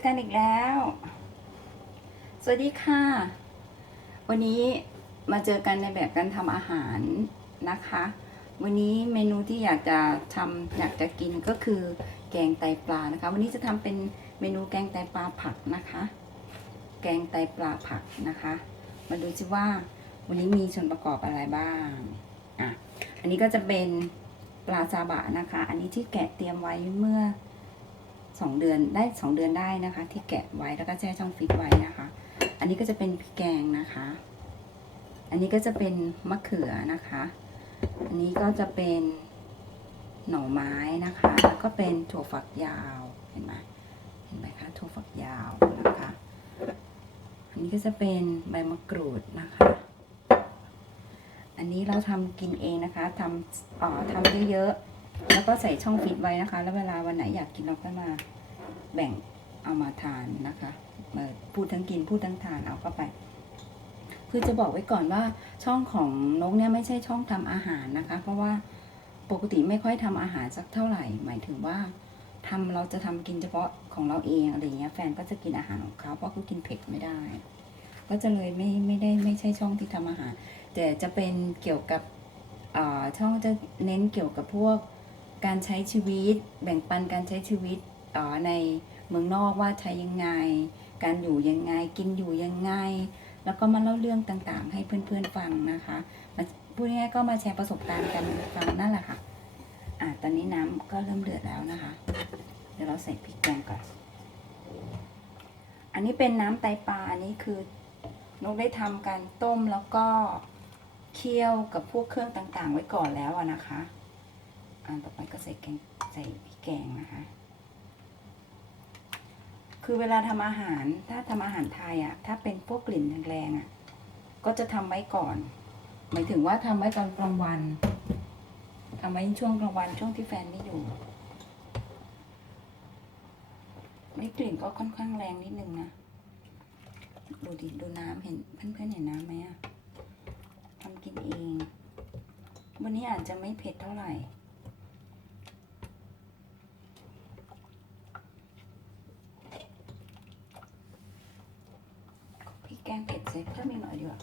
อกันอีกแล้ว สวัสดีค่ะ วันนี้มาเจอกันในแบบการทำอาหารนะคะ วันนี้เมนูที่อยากจะทำอยากจะกินก็คือแกงไตปลานะคะ วันนี้จะทำเป็นเมนูแกงไตปลาผักนะคะ แกงไตปลาผักนะคะ มาดูสิว่าวันนี้มีส่วนประกอบอะไรบ้าง อะ อันนี้ก็จะเป็นปลาซาบะนะคะ อันนี้ที่แกะเตรียมไว้เมื่อ สองเดือนได้สองเดือนได้นะคะ ที่แกะไว้แล้วก็แช่ช่องฟิตไว้นะคะ อันนี้ก็จะเป็นพริกแกงนะคะ อันนี้ก็จะเป็นมะเขือนะคะ อันนี้ก็จะเป็นหน่อไม้นะคะแล้วก็เป็นถั่วฝักยาวเห็นไหมเห็นไหมคะถั่วฝักยาวนะคะ อันนี้ก็จะเป็นใบมะกรูดนะคะ อันนี้เราทำกินเองนะคะทำเอ่อทำเยอะๆ แล้วก็ใส่ช่องฟิตไว้นะคะ แล้วเวลาวันไหนอยากกินเราก็มาแบ่งเอามาทานนะคะพูดทั้งกินพูดทั้งทานเอาเข้าไป คือจะบอกไว้ก่อนว่าช่องของนกเนี่ยไม่ใช่ช่องทำอาหารนะคะ เพราะว่าปกติไม่ค่อยทำอาหารสักเท่าไหร่ หมายถึงว่าทำเราจะทำกินเฉพาะของเราเองอะไรเงี้ยแฟนก็จะกินอาหารของเขาเพราะเขากินเผ็ดไม่ได้ ก็จะเลยไม่ไม่ได้ไม่ใช่ช่องที่ทำอาหาร แต่จะเป็นเกี่ยวกับช่องจะเน้นเกี่ยวกับพวก การใช้ชีวิต แบ่งปันการใช้ชีวิตอ่าในเมืองนอกว่าใช้ยังไง การอยู่ยังไง กินอยู่ยังไง แล้วก็มาเล่าเรื่องต่างๆ ให้เพื่อนๆฟังนะคะมาพูดง่ายๆก็มาแชร์ประสบการณ์กันฟังนั่นแหละค่ะอะตอนนี้น้ำก็เริ่มเดือดแล้วนะคะ เดี๋ยวเราใส่พริกแกงก่อน อันนี้เป็นน้ำไตปลา อันนี้คือนกได้ทำการต้มแล้วก็เคี่ยวกับพวกเครื่องต่างๆ ไว้ก่อนแล้วนะคะ อันต่อไปก็ใส่แกงใส่พริกแกงนะคะ คือเวลาทำอาหารถ้าทำอาหารไทยอะถ้าเป็นพวกกลิ่นแรงๆอะก็จะทำไว้ก่อน หมายถึงว่าทำไว้ตอนกลางวันทำไว้ช่วงกลางวันช่วงที่แฟนไม่อยู่นี่กลิ่นก็ค่อนข้างแรงนิดนึงนะ ดูดิ ดูน้ำเห็นเพื่อนๆเห็นน้ำไหมอะทำกินเอง วันนี้อาจจะไม่เผ็ดเท่าไหร่ กแกงเผ็ดใส่เพิ่มอีกหน่อยดีกว่า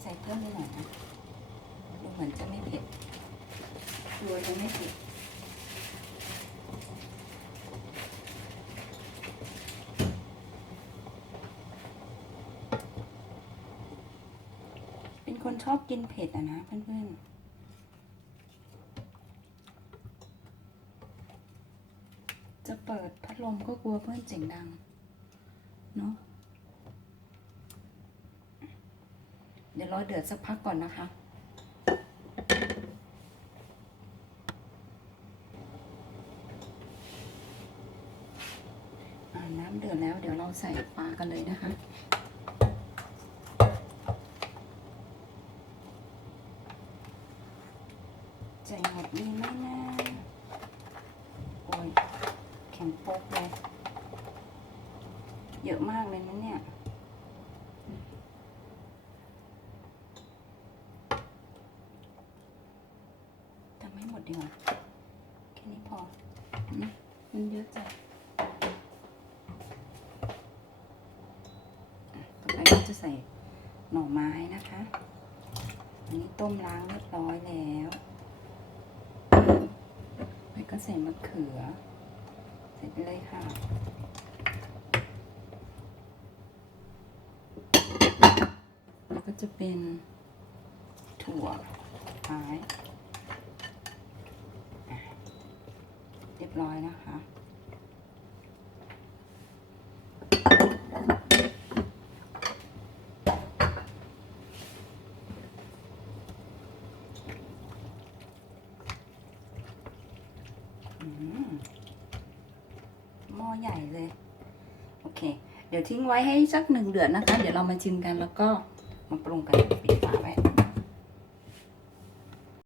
ใส่เพิ่มอีกหน่อยนะดูเหมือนจะไม่เผ็ดดูจะไม่เผ็ด เป็นคน ชอบกินเผ็ดอะนะเพื่อนๆจะเปิดพัดลมก็กลัวเพื่อนเสียงดัง เนาะเดี๋ยวรอเดือดสักพักก่อนนะคะ น้ำเดือดแล้วเดี๋ยวเราใส่ปลากันเลยนะคะ ใจหมดนี่ไหมนะโอ้ยแข็งโป๊กเลย เยอะมากเลยนะเนี่ย ทำให้หมดดีกว่าแค่นี้พออืมมันเยอะจังอะต่อไปก็จะใส่หน่อไม้นะคะ อันนี้ต้มล้างเรียบร้อยแล้วแล้ว ก็ใส่มะเขือ ใส่ไปเลยค่ะ แล้วก็จะเป็นถั่วท้าย เรียบร้อยนะคะ อืมหม้อ ใหญ่เลย โอเค เดี๋ยวทิ้งไว้ให้สักหนึ่งเดือนนะคะ เดี๋ยวเรามาชิมกันแล้วก็มาปรุงกันปิดฝาไว้